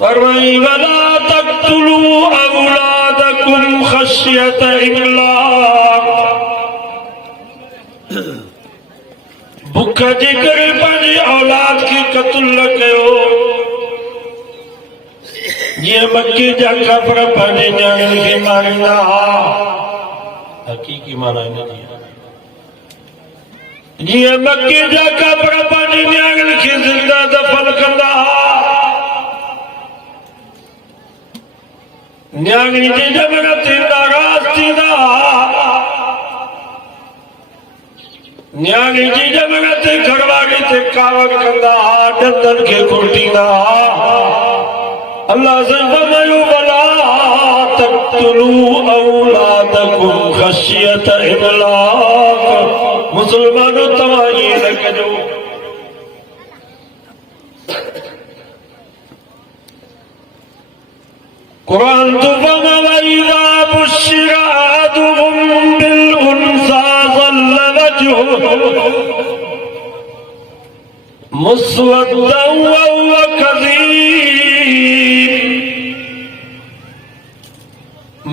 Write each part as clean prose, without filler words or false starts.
फरमाई वला तक़्तुलू औलादकुम खश्यत इमलाक। बुख जे करे पंहिंजी औलाद की क़त्ल न कयो। जीअं मक्के जा काफ़िर पंहिंजे न्याणियुनि खे मारींदा हुआ। हक़ीक़ी माना हिन जी जीअं मक्के जा काफ़िर पंहिंजी न्याणियुनि खे ज़िंदा दफ़न कंदा हुआ। न्याणी जे ॼमण ते नाराज़ थींदा हुआ। न्याणी जी ॼमण ते घरवारी ते कावड़ कंदा हुआ, ॾंदनि खे कुटींदा हुआ। अल्लाह से फरमायो वला तक़्तुलू औलादकुम खश्यत इमलाक। मुसलमानों तव्हां इएं न कजो। कुरान तो वइज़ा बुश्शिर अहदुहुम बिल उन्सा ज़ल्ल वजहुहु मुस्वद्दन व हुव कज़ीम।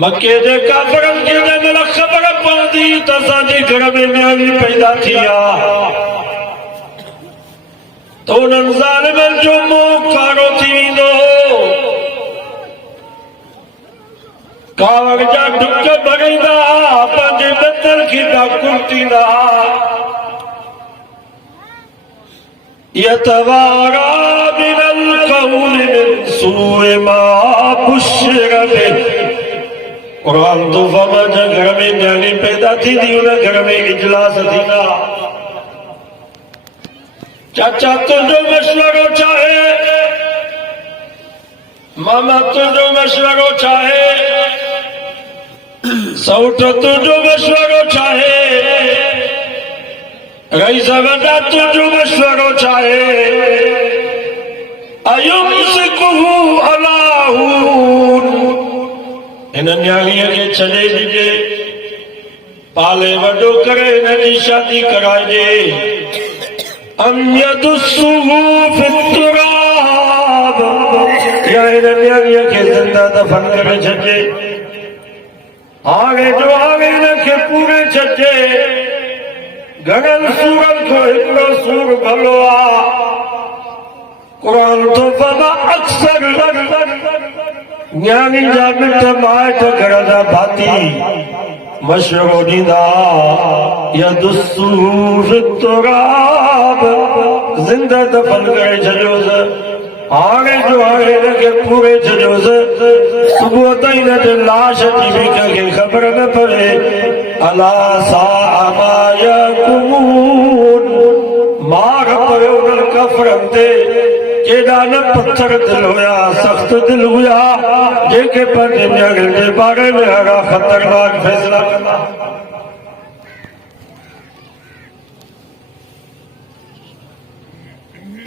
मक्के जे काफ़िरनि खे जंहिंमहिल ख़बर पवंदी त असांजे घर में न्याणी पैदा थी आहे त उन्हनि ज़ालिमनि जो मुंहुं कारो थी वेंदो। कावड़ जा ढुक भरींदा, पंहिंजे ॾंदनि खे कुटींदा। यतवारा मिनल क़ौलि मिन सूइ मा बुश्शिर बिह। कुरान तो फरमाए घर में न्याणी पैदा थींदी उन घर में इजलास थींदा। चाचा तुंहिंजो मशवरो छा आहे? मामा तुंहिंजो मशवरो छा आहे? सौट तुंहिंजो मशवरो छा आहे? रईस वॾा तुंहिंजो मशवरो छा आहे? अयुमसिकुहु अला हून। हिन न्याणीअ खे छॾे ॾिजे, पाले वॾो करे हिन जी शादी कराइजे। अम यदुस्सुहु फित्तुराब। या हिन न्याणीअ खे ज़िंदा दफ़न करे छॾिजे। हाणे जो हाणे हिनखे पूरे छॾिजे। घणनि सूरनि खां हिकिड़ो सूर भलो आहे। कुरान तो फरमाए अक्सर न्याणी जा मिट माइट घर जा भाती मशवरो ॾींदा यदुस्सुहु फित्तुराब। ज़िंदा दफ़न करे छॾियोसि। हाणे जो हाणे हिनखे पूरे छॾियोसि। सुबुह ताईं हिन जे लाश जी बि कंहिंखे ख़बर न पए। अला साअ मा यहकुमून। मार पियो उन्हनि काफ़िरनि ते। केॾा न पत्थर दिल हुया, सख़्त दिल हुया, जेके पंहिंजे न्याणियुनि जे बारे में अहिड़ा ख़तरनाक फ़ैसिला कंदा।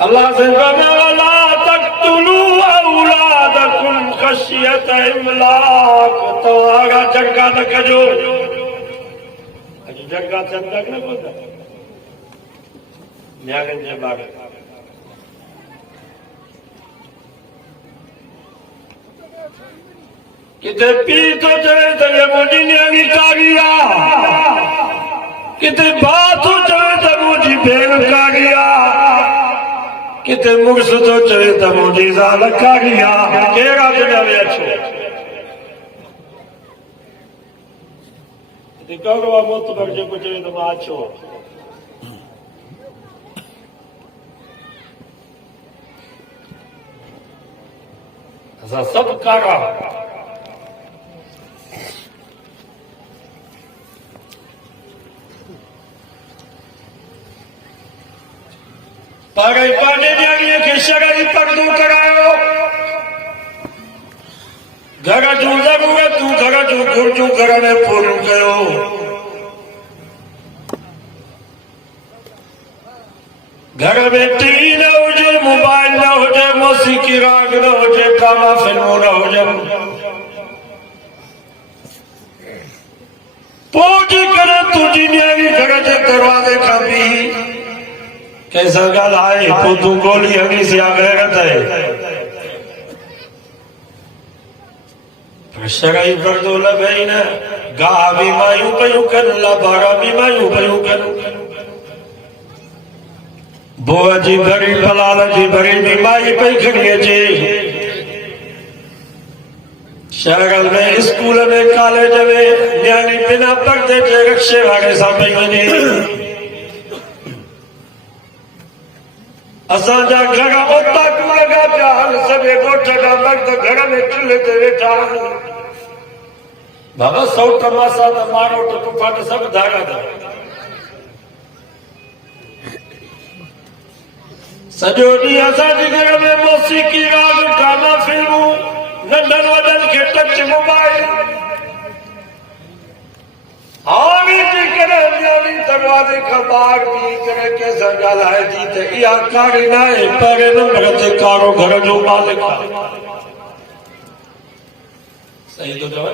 अल्लाह से वला तक़्तुलू औलादकुम खश्यत इमलाक। तव्हां जंगा न कजो। जंगा चंदा न ॿुधा न्याणियुनि जे बारे में। किथे पीउ थो चवे त मुंहिंजी न्याणी कारी आहे, किथे भाउ थो चवे त मुंहिंजी भेण कारी आहे, किथे मुड़ुस थो चवे त मुंहिंजी ज़ाल कारी आहे। कहिड़ा ॼणे अचो कहिड़ो आहे मोतबर जेको चवे त मां अचो। असां सभु कारा। पर पंहिंजे न्याणीअ खे शरई पर्दो करायो। घर जूं ज़रूरतूं, घर जूं घुर्जूं घर में पूरियूं कयो। घर में टीवी न हुजे, मोबाइल न हुजे, मौसीक़ी राग न हुजे, ड्रामा फिल्मूं न हुजनि। पोइ करे तुंहिंजी न्याणी घर जे दरवाज़े खां बीही कंहिंसां ॻाल्हाए, पोइ तूं गोली हणी सिया गैरत आहे। शराई पर्दो लॻाई न गाह बि मायूं पयूं कनि लबारा बि मायूं पयूं कनि बुआ जी भरी पलाल जी भरी बि माई पई खणी अचे शहर में स्कूल में कॉलेज में न्याणी बिना पर्दे जे रिक्शे वारे सां पई वञे असांजा घर ओता लॻा पिया आहिनि सॼे ॻोठ जा मर्द घर में चुल्हे ते वेठा आहिनि बाबा सौट मासा त मारोट तुफान सभु धारा अथव सॼो ॾींहुं असांजे घर में मौसीक़ी राग ड्रामा फिल्मूं नंढनि वॾनि खे टच मोबाइल हाणे जेकॾहिं न्याणी दरवाज़े खां ॿाहिरि बीही करे कंहिंसां ॻाल्हाए थी त इहा कारी न आहे पहिरें नंबर ते कारो घर जो मालिक आहे सही थो चवां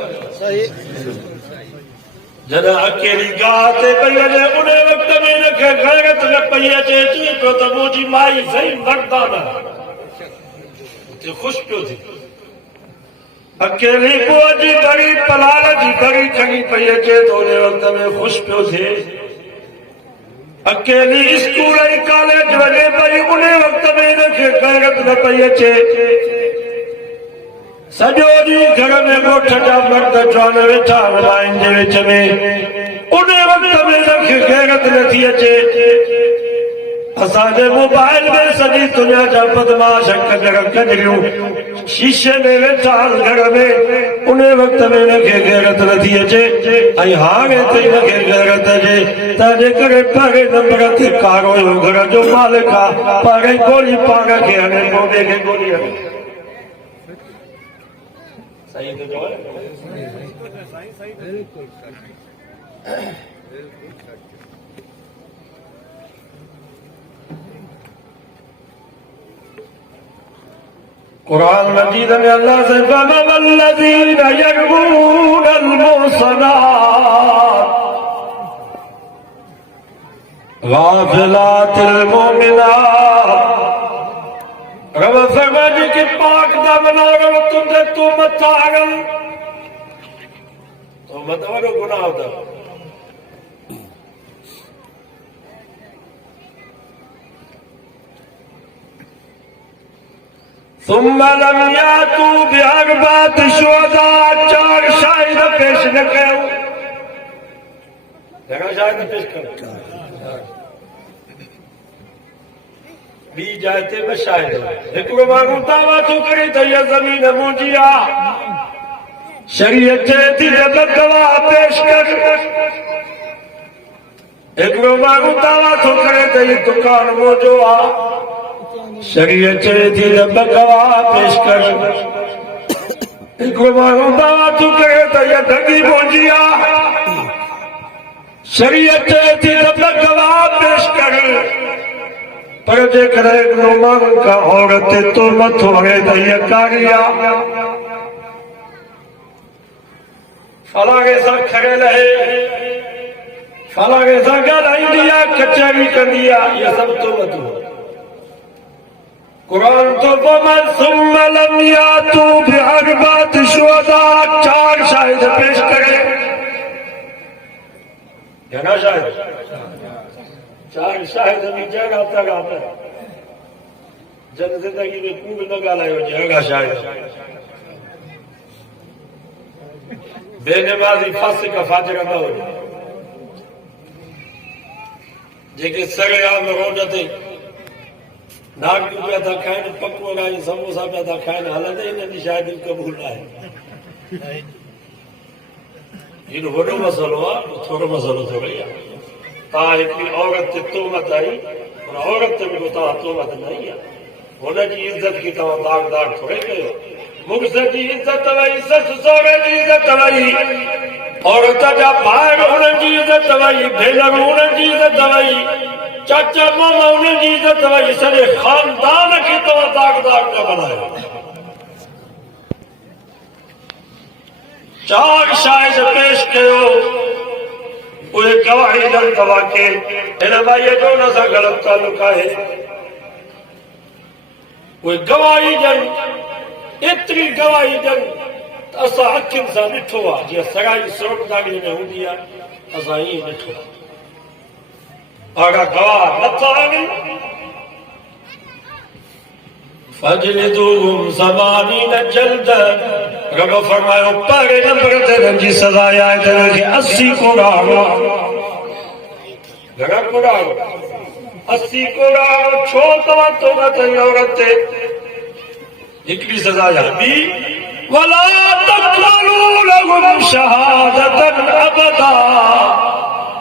जॾहिं अकेली गाह ते पई वञे उन वक़्त में हिनखे गैरत न पई अचे चए पियो त मुंहिंजी माई सही मर्दाना उते ख़ुशि पियो थिए अकेली बुआ जी भरी पलाल जी भरी खणी पई अचे त उन वक़्त में ख़ुशि पियो थिए अकेली स्कूल ऐं कॉलेज वञे पई उन वक़्त में हिनखे गैरत न पई अचे सॼो ॾींहुं घर में ॻोठ जा मर्द जवान वेठा लाइन जे विच में उन वक़्त में हिनखे गैरत नथी अचे असांजे मोबाइल में सॼी दुनिया जा बदमाश कजर कजरियूं शीशे में वेठा आहिनि घर में उन वक़्त में हिनखे गैरत नथी अचे ऐं हाणे त हिनखे गैरत अचे तंहिंजे करे पहिरें नंबर ते कारो घर जो मालिक आहे पहिरें गोली पाण खे हणे पोइ ॿिए खे गोली हणे सही तो जो कुरान मजीद में अल्लाह से फरमा वल्लज़ीना यरमून अलमुहसनात गाफिलातिल मुमिनात रब फरमाने के पाक दामन और तुझे तू मत आगल तो मत वालो गुनाह होता ثم لم ياتوا بأربعة شهداء चार शाहिद पेश न कयो घणा शाहिद पेश कयो ॿी जाइ ते ॿ शाहिद हिकिड़ो माण्हू दावा थो करे त इहा ज़मीन मुंहिंजी आहे शरीयत चए थी त ॿ गवाह पेश कर हिकिड़ो माण्हू दावा थो करे त हीउ दुकान मुंहिंजो आहे शरीयत चए थी त ॿ गवाह पेश कर हिकिड़ो माण्हू दावा थो करे त इहा धॻी मुंहिंजी आहे शरीयत चए थी त ॿ गवाह पेश कर पर जेकॾहिं हिकिड़ो माण्हू का औरत ते तोहमत हणे त हीअ कारी आहे फलाणे सां खड़ियल आहे फलाणे सां ॻाल्हाईंदी आहे कचहरी कंदी आहे इहा सभु तोहमतूं कुरान तो फरमाए सुम्म लम यातू बिअरबात शुहदा चार शाहिद पेश करे घणा शाहिद चार शाहिद भी जगह तक आता जन जिंदगी में कूड़ न ॻाल्हायो जगह शाहिद बेनमाज़ी फासिक फाजिर न हो जेके सरेआम रोड ते नागू पिया था खाइनि पकवान ऐं समोसा पिया था खाइनि हलंदे हिन जी शायदि क़बूल न आहे हेॾो वॾो मसइलो आहे थोरो मसइलो थोरो ई आहे तव्हां हिकिड़ी औरत ते तोहमत आई पर औरत ते बि तव्हां तोहमत न आई आहे हुनजी इज़त खे तव्हां दाग दाग थोरे कयो मुड़ुस जी इज़त वई ससु सहुरे जी इज़त वई औरत जा भाउर हुननि जी इज़त वई भेनरूं हुननि जी इज़त वई चाचा मामा उन्हनि जी इज़त वई सॼे ख़ानदान खे तव्हां दाग दाग न बनायो चार शाहिद पेश कयो उहे गवाही ॾियनि तव्हां खे हिन माईअ जो हुन सां ग़लति तालुक आहे उहे गवाही ॾियनि एतिरी गवाही ॾियनि त असां अखियुनि सां ॾिठो आहे, जीअं सगाई सोरठदारी में हूंदी आहे, असां ईअं ॾिठो आहे। अगरि गवाह नथा आहिनि फजलिदूहुम ज़मानीन जल्द, रब फरमायो पहिरें नंबर ते रंजी सज़ा आहे त हिनखे 80 कोड़ाड़ो, घणा कोड़ाड़ो? 80 कोड़ाड़ो। छो तव्हां तौबा कई औरत ते? हिकिड़ी सज़ा आहे। ॿी वला तक़बलू लहुम शहादतन अबदा,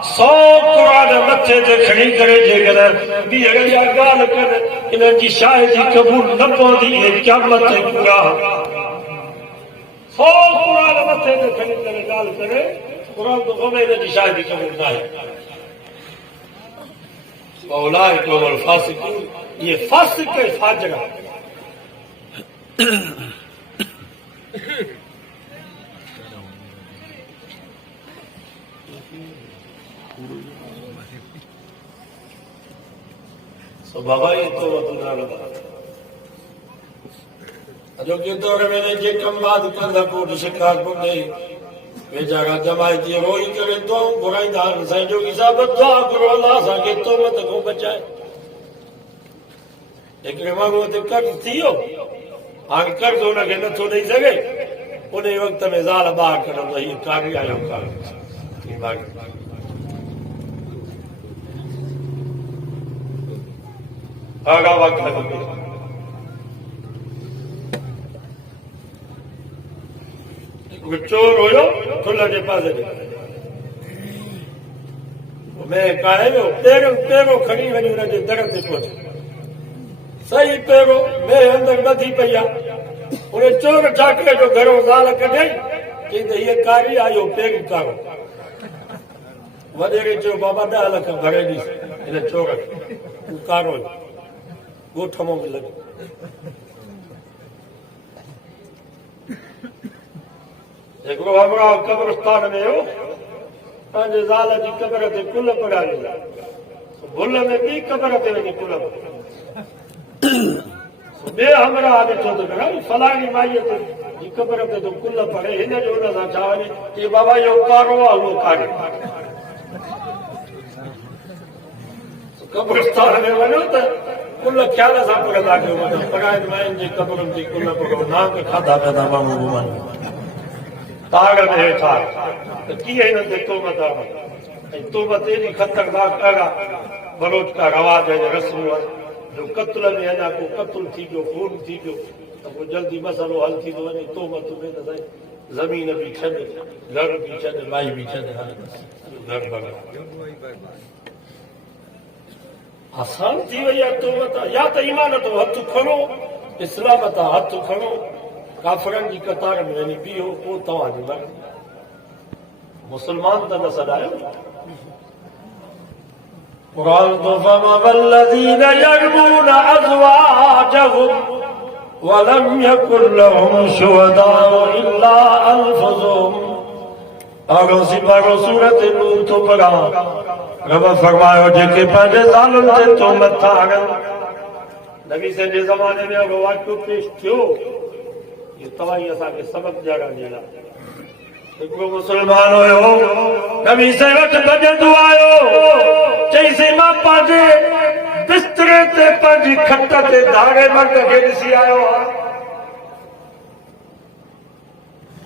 100 कुरान मथे ते खणी करे जेकर ॿी अहिड़ी ॻाल्हि कनि इन्हनि जी शाहिदी क़बूल न पवंदी, क़यामत ते पूरा 100 कुरान मथे ते खणी करे ॻाल्हि करे, कुरान तो कोन्हे हिन जी शाहिदी क़बूल न आहे। औलाए कोवल फासिकून, ये फासिक ऐं फाजिर आहे। बाबा ये तो अॼोके दौर में जे कम बाद कंदा कोट शिकार कोन्हे, वेचारा जमाई जी रोई करे दुआऊं घुराईंदा आहिनि, साईं जोगी साहिब दुआ करो अलाह असांखे तोहमत खां बचाए। हिकिड़े माण्हूअ ते कर्ज़ थी वियो, हाणे कर्ज़ हुनखे नथो ॾेई सघे, उन वक़्त में ज़ाल ॿाहिरि कढंदो, हीअ कारी आयो कारी चोर हुयो खुल जे पासे मैं काहे वियो, पहिरियों खणी वञी हुनजे दर ते पहुच, सही पहिरियों मैं अंदरि ॿधी पई आहे। उन चोर छा करे जो घरो ज़ाल कढियई, चई त हीअ कारी आयो पहिरियों कारो। वॾेरे चयो बाबा 10 लख भरे ॾीस हिन चोर खे, कारो ॻोठ मां बि लॻो। हिकिड़ो हमरा कब्रस्तान में हो, पंहिंजे ज़ाल जी क़बर ते कुल पढ़ायो, भुल में ॿी क़बर ते वञी कुल ॿिए हमरा ॾिठो त घणा फलाणी माईअ जी क़बर ते तो कुल पढ़े, हिन जो हुन सां छा वञे, चई बाबा इहो कारो आहे, उहो कारे। कब्रस्तान में वञो त कुल ख़्याल सां पढ़ंदा कयो, पढ़ाइनि मायुनि जी क़बरुनि जी कुल पढ़ो, नांग खाधा पिया माण्हू घुमनि ताड़ में वेठा त कीअं हिननि ते तोहमत आहे। ऐं तोहमत एॾी ख़तरनाक ॾाढा बलोच का रवाज ऐं रस्मूं आहिनि जो क़त्ल में अञा को क़त्ल थी पियो, खून थी पियो त पोइ जल्दी मसइलो हल थी थो वञे। तोहमत में त साईं ज़मीन बि छॾ, घर बि छॾ, माई बि छॾ, घर बग़ैर आसान थी वही है तोहमत। या तो ईमान तो हथ खणो, इस्लाम ता हथ खणो, काफरनि जी कतार में वञी बीहो, पोइ तव्हांजी मर्ज़ी। मुस्लमान त न सॾायो। क़ुरान तो वल्लज़ीन यरमून अज़वाजहुम वलम यकुन लहुम शुहदाउ इल्ला अनफुसुहुम, अरोसी बारो सूरत नूर तो पढ़ा। रब फरमायो जेके पंहिंजे ज़ालुनि ते तोहमत था हणनि, नबी साईं जे ज़माने में अगरि वाक़ियो पेश थियो, इहो तव्हां ई असांखे सबक़ ॾियारण जे लाइ। हिकिड़ो मुस्लमान हुयो, नबी साईं वटि भॼंदो आयो, चईंसि मां पंहिंजे बिस्तरे ते पंहिंजी खट ते धागे मर्द खे ॾिसी आयो आहियां।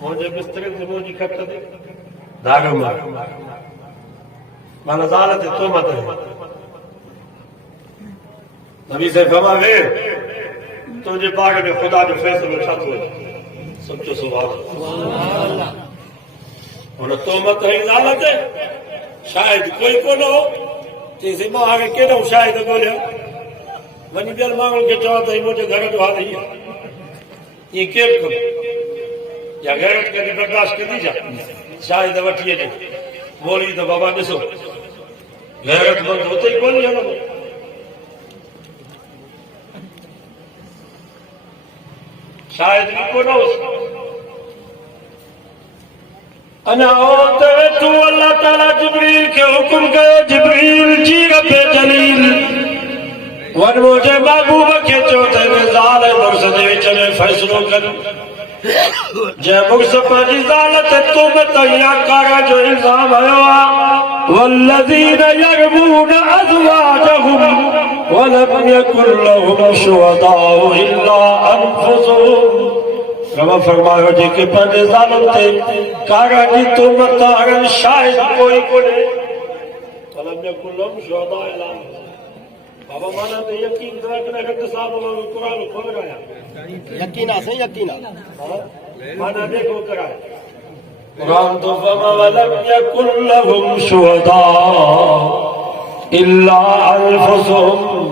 मुंहिंजे बिस्तरे ते मुंहिंजी खट ते धागे मर्द, माना ज़ाल ते तोहमत है। नबी साईं फरमाए तुंहिंजे बारे में ख़ुदा जो फ़ैसिलो छा थो अचे? सचो सुभाणे हुन तोहमत है ज़ाल ते, शायदि कोई कोन हो। चईंसि मां हाणे केॾो शायदि ॻोल्हियां, वञी ॿियनि माण्हुनि खे चवां त मुंहिंजे घर जो हाल हीअ, ईअं केरु कंदो? या गैरत कॾहिं बर्दाश्त कंदी छा? शायदि वठी अचे मोली त बाबा ॾिसो गैरतमंद हुते ई कोन हलंदो। शायदि बि कोन हो। अञा तूं अल्लाह ताला जिब्रील खे हुकुम कयो, जिब्रील जी रबे जलील वञ मुंहिंजे महबूब खे चयो त ज़ाल ऐं मुड़ुस जे विच में फ़ैसिलो कर। जै मुक्स पंहिंजी ज़ाल ते तुहमत या कारा जो इल्ज़ाम आयो आहे वल्लज़ीन यरमून अज़वाजहुम वलम यकुन लहुम शुहदाउ इल्ला अनफुसुहुम। रब फरमायो जेके पंहिंजे ज़ालुनि ते कारा जी तुहमत हणनि शायद कोई कोन्हे वलम यकुन लहुम शुहदाउ इल्ला अनफुसुहुम। बाबा माना तो यकीन रखने के साथ में कुरान खोल गया यकीन से यकीन माना देखो कराए कुरान तो फमा वलम यकुन लहुम शुहदा इल्ला अनफुसुहुम।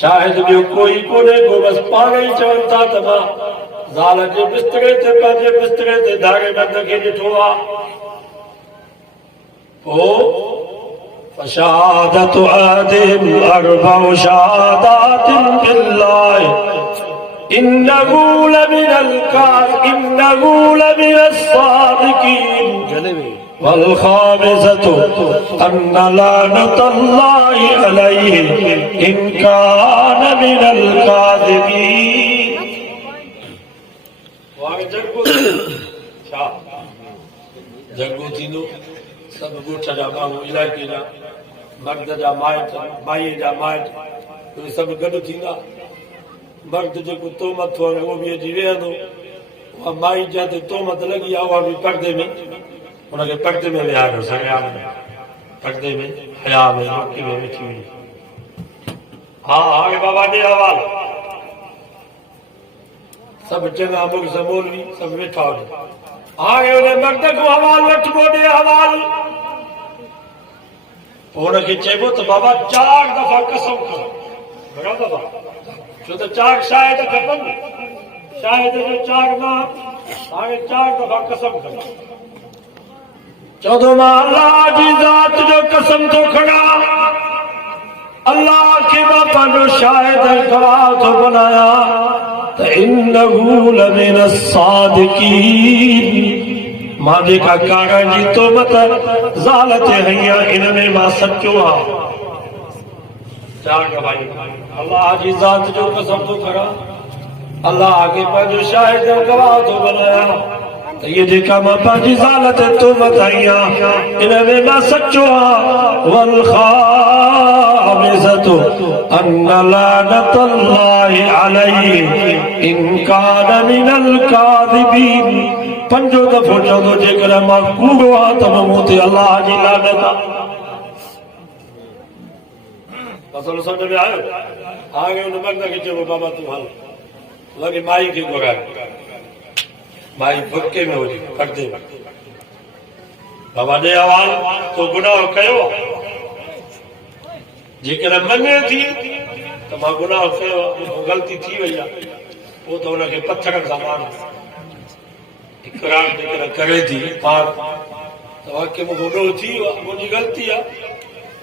शायद भी कोई कोने को बस पाण ही चवनि था त मां ज़ाल जे बिस्तरे ते पंहिंजे बिस्तरे ते धागे बंद खे ॾिठो आहे पोइ फशहादतु अहदिहिम अर्बउ शहादातिन बिल्लाह इन्नहु लमिनस सादिकीन वल खामिसतु अन्न लानतल्लाहि अलैहि इन कान मिनल काज़िबीन। वाह जगो थींदो सब ॻोठ जा माण्हू इलाइक़े जा मर्द जा माइट माईअ जा माइट उहे सभु गॾु थींदा मर्द जेको तोहमत थो हणे उहो बि अची वेहंदो उहा माई जिते तोहमत लॻी आहे उहा बि पर्दे में हुनखे पर्दे में विहारियो सॻिया में पर्दे में हया में मकी में वेठी हुई। हा हाणे बाबा ॾे हवाल सभु चङा मुख मौलवी सभु वेठा हुजनि हाणे हुन मर्द को हवाल वठिबो ॾे हवाल हुनखे चइबो त बाबा 4 दफ़ा कसम खणो घणा दफ़ा छो त 4 शायद खपनि शायद जो 4 न हाणे 4 दफ़ा कसम खणो चवंदो मां अल्लाह जी ज़ात जो कसम थो खणा अल्लाह खे मां पंहिंजो शायद गवाह थो बनाया त इन्नहु लमिनस सादिकीन। मां जेका कारा जी तोहमत ज़ाल ते हई आहे इन में मां सचो आहियां। चार गवाही अल्लाह जी ज़ात जो कसम थो खणा अल्लाह खे पंहिंजो शाहिद गवाह थो बनाया त इहे जेका मां पंहिंजी ज़ाल ते तोहमत हई आहे इन में मां सचो आहियां। वल खामिसतु अन्न लानतल्लाहि अलैहि इन कान मिनल काज़िबीन। पंजो दफ़ो चवंदो जेकॾहिं मां कूड़ो आहियां त मूं ते अल्लाह जी लानत आहे। मसलो सम्झ में आयो हाणे हुन मर्द खे चइबो बाबा तूं हल वरी माई खे घुराए माई बुके में हुजे पर्दे में बाबा ॾे हवाल तो गुनाह कयो जेकॾहिं मञे थी त मां गुनाह कयो ग़लती थी वई आहे पोइ त हुनखे पथरनि सां मार इकरार जेकॾहिं करे थी पार त वाक़ई मूंखे ॾोह थी वियो आहे मुंहिंजी ग़लती आहे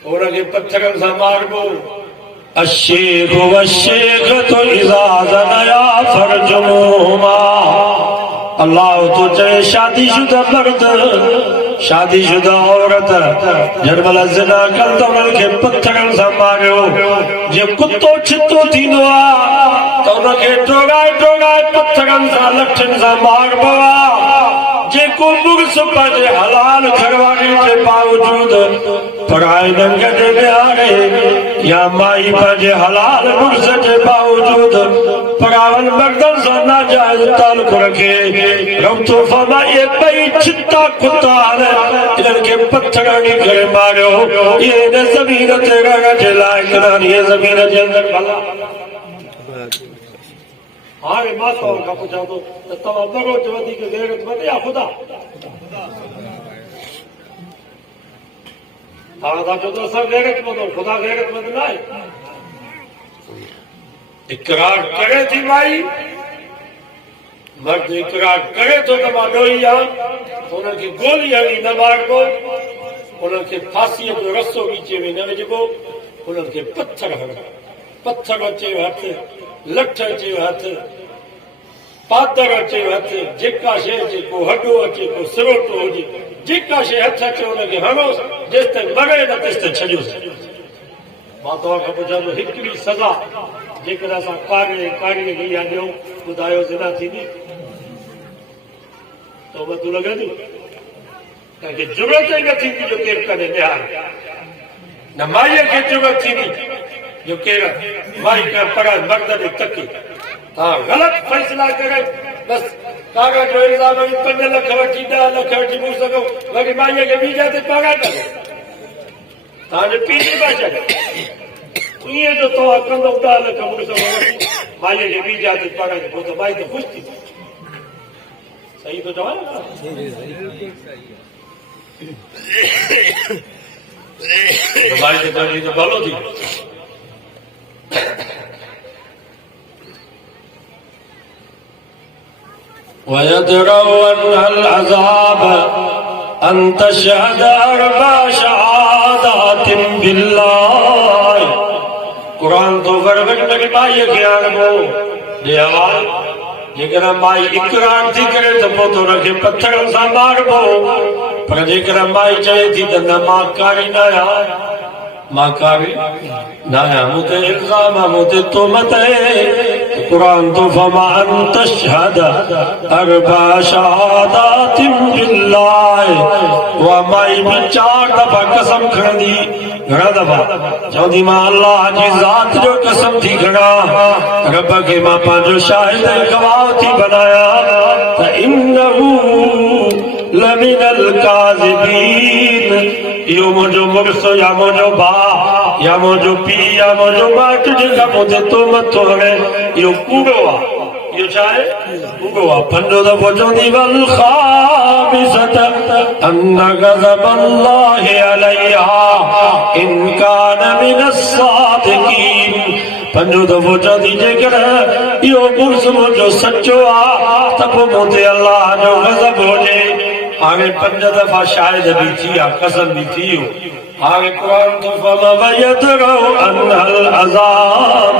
हुनखे पथरनि सां मारबो। अशेख वशेख तो इज़ा ज़नया फरजुहुमा। अल्लाह तो चए शादीशुदा मर्द शादीशुदा औरत जॾहिं महिल ज़िना कनि त उन्हनि खे पथरनि सां मारियो। जे कुतो छितो थींदो आहे त उनखे टोड़ाए टोड़ाए पथरनि सां लठनि सां मारबो आहे। जेको मुड़ुस पंहिंजे हलाल घरवारी जे बावजूद पराए नंग ते विहारे या माई पंहिंजे हलाल मुड़ुस जे बावजूद परावल मर्दनि सां नाजाइज़ तालुक रखे रब तो फरमाए ये ॿई छिता कुता इन्हनि खे पथर हणी करे मारियो। इहे हिन ज़मीन ते रहण जे लाइक़ न आहिनि इहे ज़मीन जे अंदरि भला। हाणे मां तव्हां खां पुछां थो त तव्हां बरोच वधीक गैरतमंद या ख़ुदा तव्हां था चओ त असां गैरतमंद आहियूं ख़ुदा गैरतमंद न आहे। इक़रार करे थी माई मर्द इक़रार करे थो त मां ॾोही आहियां त हुननि खे गोली हणी न मारबो हुननि खे फांसीअ जो रसो विच में न विझिबो हुननि खे पथर हणबो। पथर अचे हथ लठ अचे हथ पातर अचे हथ जेका शइ अचे को हॾो अचे को सिरोटो हुजे जेका शइ हथ अचे हुनखे हणोसि जेसिताईं मरे न तेसिताईं छॾियोसि। मां तव्हां खां पुछां थो हिकिड़ी सज़ा जेकॾहिं असां कारीअ खे इहा ॾियूं ॿुधायो ज़िना थींदी तो तू लगे थी कि जरूरत ही न थी जो केर करे निहार न माईअ खे जरूरत थी जो केर माई का पर मर्द ने तकी हाँ गलत फैसला करे बस कागज जो इल्जाम है 5 लाख वठी 10 लाख वठी मूं सको वरी माईअ खे बीजा ते पगार करे तव्हांजे पीउ जी भाषा ईअं जो तव्हां कंदो 10 लाख मूं सको वठी माईअ खे बीजा ते पगार पोइ त माई त ख़ुशि थी सही तो चवां माई खे तव्हांजी त भलो थी ويدروا أن العذاب أن تشهد 4 شهادات بالله قرآن تو فرغت لگی مائی کے آنگو دیوال जेकर माई इकरार थी करे तो पोइ तो रखे पत्थर सां मारबो पर जेकर माई चए थी त न मां कारी न आहियां मां कारी न आहियां मूं ते इल्ज़ाम आहे मूं ते तोहमत आहे कुरान तो फमान तशहद 4 शहादातिन बिल्लाह वा माई भी 4 दफ़ा कसम खणंदी घणा दफ़ा चवंदी मां अल्लाह जी ज़ात जो कसम थी खणा रब खे मां पंहिंजो शाहिद गवाह थी बनाया त इन्नहू लमिनल काज़िबीन इहो मुंहिंजो मुड़ुसु या मुंहिंजो भाउ या मुंहिंजो पीउ या मुंहिंजो माइटु जेका मूं ते तोहमत थो हणे इहो कूड़ो आहे इहो छा आहे कूड़ो आहे 5 दफ़ो चवंदी वल ख़ामिसत अन्न गज़ब अल्लाहि अलैहा इन कान मिनस सादिकीन 5 दफ़ो चवंदी जेकर इहो मुड़ुसु मुंहिंजो सचो आहे त पोइ मूं ते अल्लाह जो गज़ब हुजे हाणे 5 दफ़ा शायद भी थी कसम भी थी हाणे कुरान तो फलयदरउ अनल अज़ाब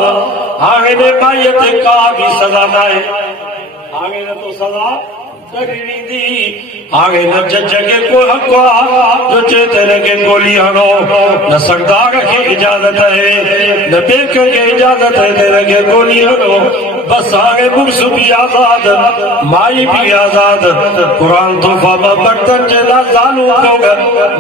हाणे ने माईअ ते का भी सज़ा न आहे हाणे न तो सज़ा कढी ॾींदी हाणे न जज खे को हक़ आहे जो चए त हिनखे गोली हणो न सरदार खे इजाज़त आहे न ॿिए कंहिंखे इजाज़त आहे त हिनखे गोली हणो बस हाणे मुड़ुसु भी आज़ाद माई भी आज़ाद कुरान तो मर्दनि जे लाइ ज़ालूं खोग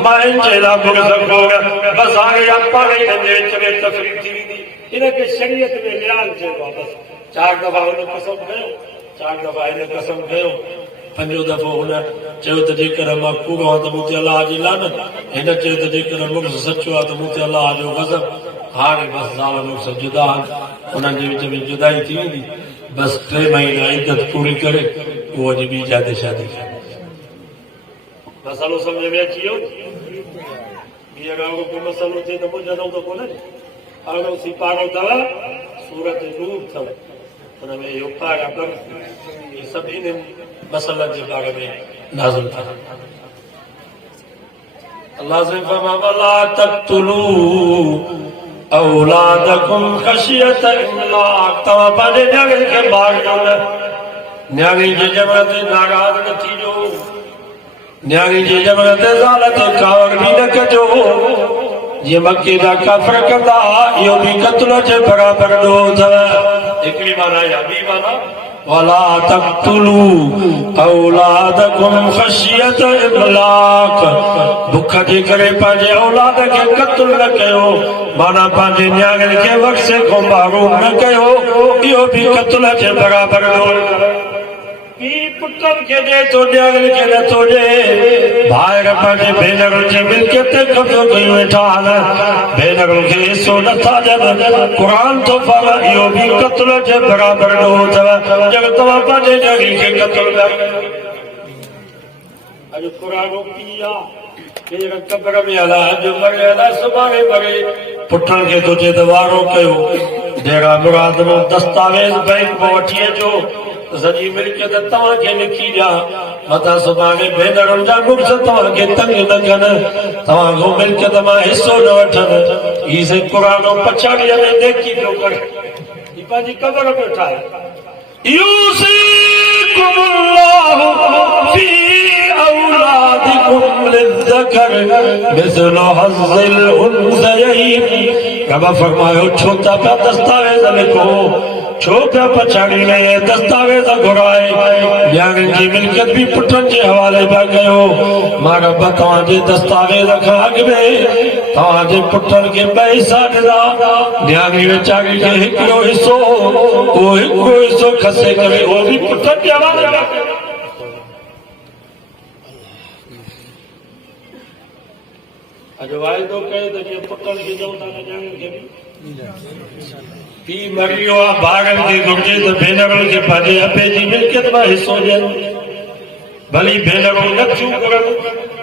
मायुनि जे लाइ मुड़ुस खोग बस हाणे पाण ई हिननि जे विच में तफ़रीक़ थी वेंदी हिनखे शरीयत में लिहाज़ चइबो आहे बस 4 दफ़ा हुन कसम कयो 4 दफ़ा हिन कसम कयो 5 दफ़ो हुन चयो त जेकर मां कूड़ो आहे त मूं ते अलाह जी लानत हिन चयो त जेकर मुड़ुसु सचो आहे त मूं ते अलाह जो गज़ब हाणे बस ज़ाल मुड़ुसु जुदा उन्हनि जे विच में जुदाई थी वेंदी बस 3 महीना इद्दत पूरी करे पोइ वञी ॿी जाते शादी मसालो सम्झ में अची वियो ॿी अॻाणो को मसालो थिए त मुंझंदो त कोन्हे अॻिणो सिपारो अथव सूरत नूर अथव हुन में इहो पैगाम इहे सभिनी मसलनि जे बारे में नाज़िल थिया अल्लाह से फरमा वला तक़्तुलू औलादकुम खशियत इमलाक तव्हां पंहिंजे न्याणे खे मारिजो न न्याणी जे ॼमण ते नाराज़ न थीजो न्याणी जे ॼमण ते ज़ाल ते कावड़ बि न कजो जीअं मके जा काफ़िर कंदा इहो बि क़त्ल जे बराबरि ॾोह अथव हिकिड़ी माना या ॿी माना वला तक़्तुलू औलादकुम खशियत इमलाक बुख जे करे पंहिंजे औलाद खे क़त्ल न कयो माना पंहिंजे न्याणियुनि खे वक्से खां महरूम न कयो इहो बि क़त्ल जे बराबरि ॾोह पीउ पुटनि खे ॾे थो न्याणियुनि खे नथो ॾे भाइर पंहिंजे भेनरुनि जी मिल्कियत ते कब्ज़ो कयूं वेठा आहिनि भेनरुनि खे हिसो नथा ॾियनि क़ुरान थो फर इहो बि क़त्ल जे बराबरि ॾोह अथव जब तव्हां पंहिंजे न्याणी खे क़त्ल कयो अॼु पुराणो पीउ आहे कब्र में हला अॼु मरे हला सुभाणे मरे पुटनि खे थो चए त वारो कयो जहिड़ा मुराद में दस्तावेज़ बैंक में वठी अचो सॼी मिल्कियत तव्हांखे लिखी ॾियां मथां सुभाणे भेनरुनि जा मुड़ुस तव्हांखे तंग न कनि तव्हांखो मिल्कियत मां हिसो न वठनि ही से क़ुरान पछाड़ीअ में नेकी पियो करे ही पंहिंजी क़बर पियो ठाहे यूसीकुमुल्लाहु फी औलादिकुम लिज़्ज़कर मिस्लु हज़्ज़िल उन्सयैन रब फरमायो छो था पिया दस्तावेज़ लिखो छो पिया पछाड़ी में दस्तावेज़ घुराए न्याणियुनि जी मिल्कियत बि पुटनि जे हवाले पिया कयो। मां रब तव्हांजे दस्तावेज़ खां अॻु में तव्हांजे पुटनि खे ॿ हिसा ॾिना। न्याणी वीचारी खे हिकिड़ो हिसो उहो हिकिड़ो हिसो खसे करे उहो बि पुटनि जे हवाले पिया कयो। अॼु वाइदो कयो त जीअं पुटनि खे चऊं था त न्याणियुनि खे बि पीउ मरी वियो आहे भाउरनि खे घुरिजे त भेनरुनि खे पंहिंजे अबे जी मिल्कियत मां हिसो ॾियनि। भली भेनरूं नथियूं घुरनि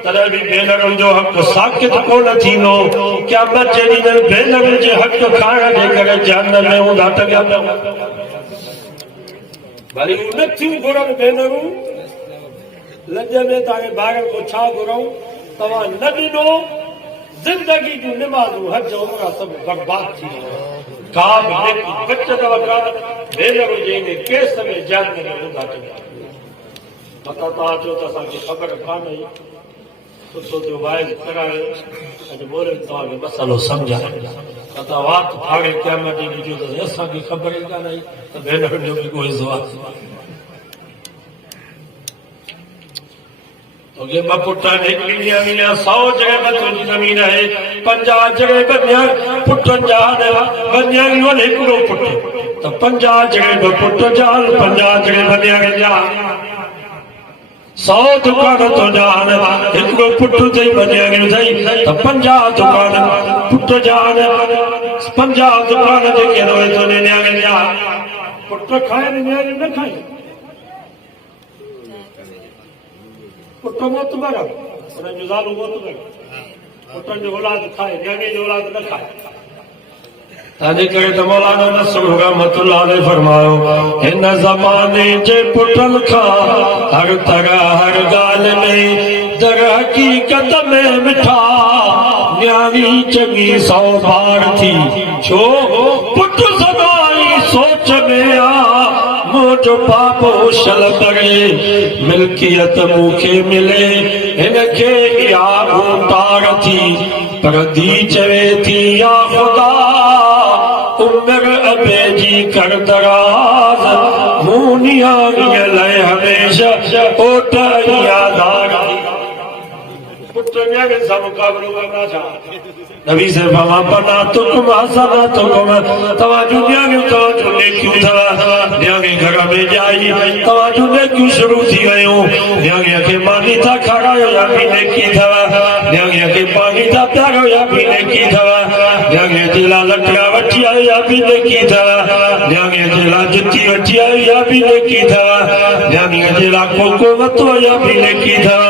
तॾहिं बि भेनरुनि जो हक़ साकित कोन थींदो। क़यामत जे ॾींहुं भेनरुनि जे हक़ खाइण जे करे जहन्नम में हूंदा टंगिया पिया। भली नथियूं घुरनि भेनरूं लॼ में तव्हांखे भाउरनि खां छा घुरऊं तव्हां न ॾिनो ज़िंदगी जूं निमाज़ूं हज उमरा सभु बर्बाद थी वियो। का बि नेकी बचत वकाल भेनरूं जे इन केस में जहन्नम में हूंदा टंगिया। मथां तव्हां चओ त असांखे ख़बर कान हुई सुठो थियो वाइज़ करायो अॼु बोले तव्हांखे मसालो सम्झायो त तव्हां वात फाड़े क़यामत ॾींहुं ॾिजो त असांखे ख़बर ई कान हुई त भेनरुनि जो बि कोई हिसो आहे। तोखे ॿ पुट आहिनि हिकिड़ी ज़मीन 100 जॻह ते तुंहिंजी ज़मीन आहे 50 जॻह ते पुटनि जा न्याणियूं आहिनि हिकिड़ो पुटु त 50 जॻह ते पुट जा 50 जॻह ते न्याणी जा 100 दुकान तुंहिंजा आहिनि हिकिड़ो पुटु अथई ॿ न्याणियूं अथई त 50 दुकान पुट जा 50 दुकान जेके रहे तुंहिंजे न्याणे जा पुट खाइनि न्याणियूं न खाइनि। पुट मोतबर हुननि जो ज़ालू मोतबर पुटनि जो औलाद खाए न्याणी जो औलाद न खाए। तंहिंजे करे त मौलाना नसरुल्लाह रहमतुल्लाह अलैह फरमायो हिन ज़माने जे पुटनि खां हर तरह हर ॻाल्हि में दर हक़ीक़त में मिठा न्याणी चङी 100 बार थी छो पुट सदाई सोच में आ मुंहिंजो बाप होशल करे मिल्कियत मूंखे मिले हिनखे इहा उतार थी पर धी चवे थी या ख़ुदा उमिरि अबे जी कर दराज़ मूं न्याणीअ लाइ हमेशह ओट यादार पुट न्याणे सां मुक़ाबिलो करना छा नबी से फरमा पना तुकुम हसना तुकुम तव्हांजूं न्याणियूं तव्हांजूं नेकियूं अथव न्याणी घर में ॼाई तव्हांजूं नेकियूं शुरू थी वयूं न्याणीअ खे मानी था खारायो या बि नेकी अथव न्याणीअ खे पाणी था पियारो या बि नेकी अथव न्याणीअ जे लाइ लकड़ा वठी आयो या बि नेकी अथव न्याणीअ जे लाइ जुती वठी आयो या बि नेकी अथव न्याणीअ जे लाइ कोको वरितो या बि नेकी अथव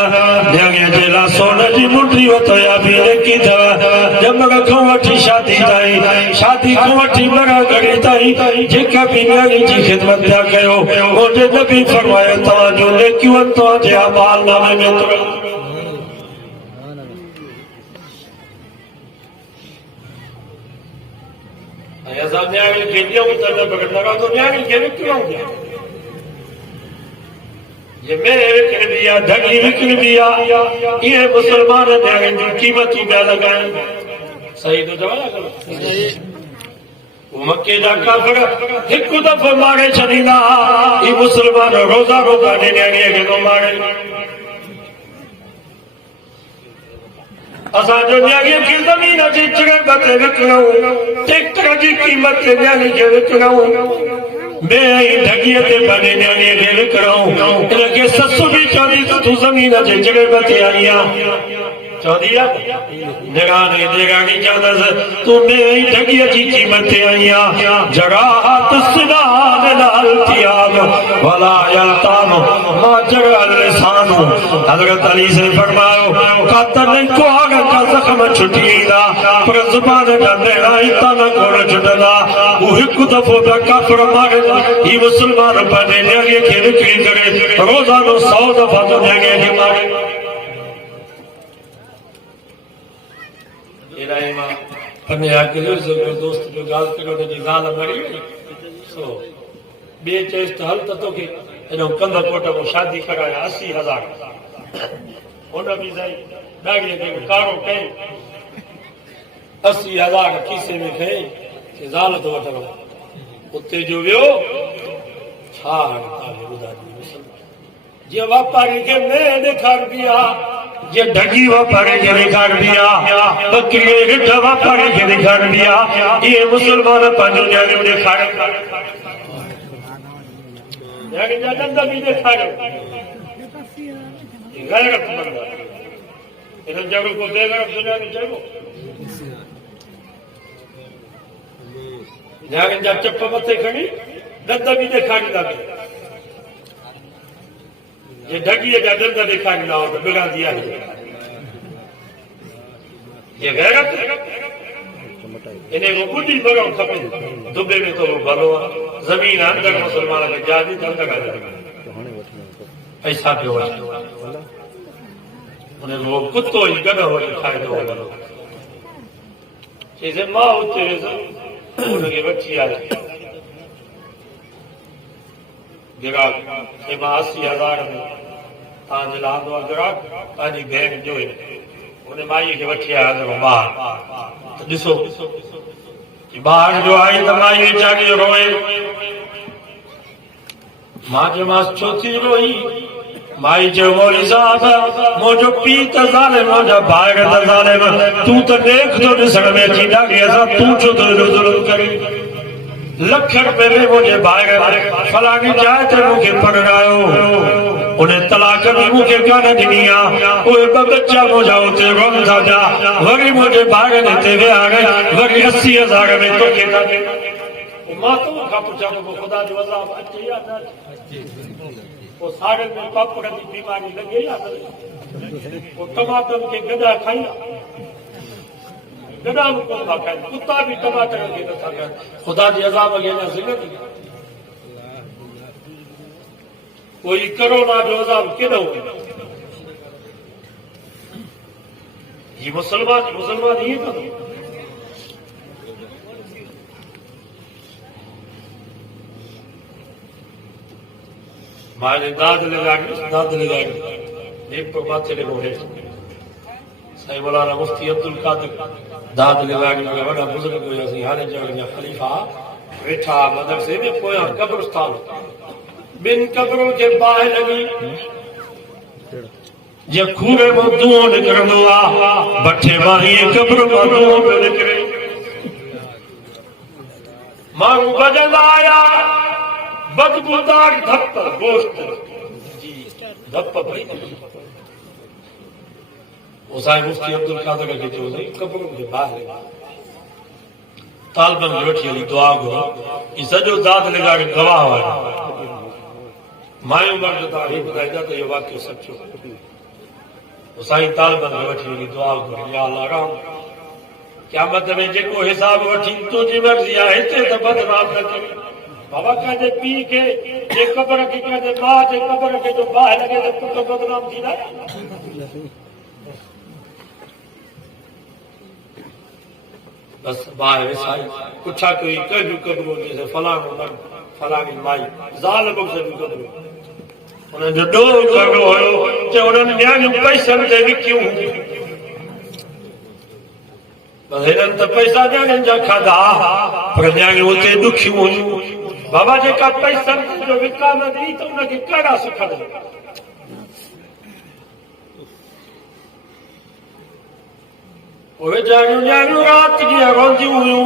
न्याणीअ जे लाइ सोन जी मुंडी वरितो या बि नेकी अथव जमण खां वठी शादी ताईं शादी खां वठी मरा घड़ी ताईं जेका बि न्याणी जी ख़िदमत पिया कयो ओॾे नबी फरमायो तव्हांजूं नेकियूं तव्हांजे अमाल नामे में तुरनि। ऐं असां न्याणी खे ॾियूं त न बगड़ो तो न्याणी खे विकिणूं ये मेरे विकिणबी आहे ढगी विकिणबी आहे इहे मुस्लमान न्याणियुनि जूं क़ीमतूं पिया लॻाइनि सही तो चवां मके जा काफ़िर हिकु दफ़ो मारे छॾींदा ही मुस्लमान रोज़ा रोज़ा न्याणीअ खे थो मारे। असांजो न्याणीअ खे ज़मीन जी जॻह ते विकिणूं ट्रैक्टर जी क़ीमत ते न्याणी खे विकिणूं ढगीअ ते पंहिंजे न्याणीअ खे विकिणूं हिनखे ससु बि चवंदी त तूं ज़मीन जे जॻह ते आई आहे चवंदी आहे निराणी ॾेराणी चवंदसि तूं ढगीअ जी क़ीमत ते आई आहे जराहत सिनान लाल थियाम वला यल्ताम मां जरअल लिसान हज़रत अली से फरमायो कातन को आगे का जख्म छुटी ईंदा पर ज़ुबान जा निराणी ताना कोन छुटंदा हू हिकु दफ़ो पिया काफ़िर मारे ही मुस्लमान पंहिंजे न्याणीअ खे विकिणी करे रोज़ानो 100 दफ़ा तो न्याणीअ खे मारे। दोस्त जो ॻाल्हि करियो हुनजी ज़ाल मरी वई सो ॿिए चयसि त हल त तोखे हेॾो कंद कोट में शादी कराया 80,000 हुन बि साईं ॾाढीअ खे कारो कई 80,000 खीसे में खई ज़ाल थो वठणो उते जो वियो छा जे वापारी खे में ॾेखार बिया जे ढगी वापारी खे ॾेखार बिया बकरी रिठ वापारी खे ॾेखार बिया ये मुसलमान पंहिंजो न्याणियूं ॾेखार न्याणी जा ॾंद बि ॾेखार गैरतमंद हिन जहिड़ो को बेगैरत दुनिया में चइबो न्याणियुनि जा चप मथे खणी ॾंद बि ॾेखारींदा जे ढगीअ जा ॾंद ॾेखारींदा हो त बिगड़ंदी आहे ये गैरत इन को ॿुधी भरणु खपे दुबे में थोरो भलो आहे ज़मीन अंदरि मुस्लमान खे जादी त अंदरि पैसा पियो वठे उनजो कुतो ई गॾु वठी खाईंदो भलो चइजे मां उते उनखे वठी आयो गिराक खे मां 80,000 में तव्हांजे लाइ आंदो आहे गिराक तव्हांजी भेण जो उन माईअ खे वठी आयो ॿार ॾिसो ॿार जो आई त माई वीचारी रोए मां चयोमांसि छो थी रोई माई चयो मौली साहब मुंहिंजो पीउ त ज़ालिम मुंहिंजा भाउर त ज़ालिम तूं त ॾेख थो ॾिसण में अची ॾाढी असां तूं छो थो एॾो ज़ुल्म करे लख रुपए में मुंहिंजे भाउर फलाणी जाइ ते मूंखे पढ़ायो उन तलाक बि मूंखे कान ॾिनी आहे उहे ॿ बच्चा मुंहिंजा उते रोअनि था पिया वरी मुंहिंजे भाउरनि हिते विहारे वरी 80,000 में तोखे था मां तोखां पुछां थो ख़ुदा जो अज़ाब अचे या न पोइ साड़ियुनि में पापड़ जी बीमारी लॻे या न पोइ टमाटनि खे गॾा खाईंदा गॾा बि कोन था खाइनि कुता बि टमाटरनि खे नथा खाइनि ख़ुदा जे अज़ाब खे अञा ज़िंदगी कोई करोना जो अज़ाब केॾो ये मुसलमान ईअं कंदो मां दाद लॻाड़ी माथे ॾिनो हेठि साईं मौलाना मुफ्ती अब्दुल कादिर दाद लॻाड़ी वॾा बुज़ुर्ग हुयासीं हाणे जा ख़लीफ़ा वेठा मदरसे में पोयां कब्रस्तान ॿिनि कब्रुनि खे बाहि लॻी जे खूह मां धुओं निकिरंदो आहे भठे मां हीअ कब्र मां धुओं पियो निकिरे माण्हू भॼंदा आया बदबूदार धप गोश्त धप पई साईं मुफ्ती अब्दुल कादिर खे चयोसीं कब्रुनि खे बाहि तालबनि खे वठी हली दुआ घुरो ही सॼो दाद लॻाड़ी गवाह हुआ मायूं मर्द तव्हां ॿुधाईंदा त इहो वाक़ियो सचो साईं तालबनि खे वठी वञी दुआ घुरी या अल्लाह राम क़यामत में जेको हिसाब वठी तुंहिंजी मर्ज़ी आहे हिते त बदनाम न करे बाबा कंहिंजे पीउ खे जे क़बर खे कंहिंजे माउ जे क़बर खे जो बाहि लॻे त पुट बदनाम थींदा बस बाहि वेसाई पुछा कई कहिड़ियूं क़बरूं जैसे फलाणो मर्द फलाणी माई ज़ाल बख़्श जूं क़बरूं उन्हनि जो ॾोह करिणो हुयो त उन्हनि न्याणियूं पैसनि ते विकियूं बस हिननि त पैसा न्याणियुनि जा खाधा पर न्याणियूं उते ॾुखियूं हुयूं बाबा जेका पैसनि जो विकाम ॾिनी त उनखे कहिड़ा सुख ॾिना उहे न्याणियूं राति ॾींहं रोंदियूं हुयूं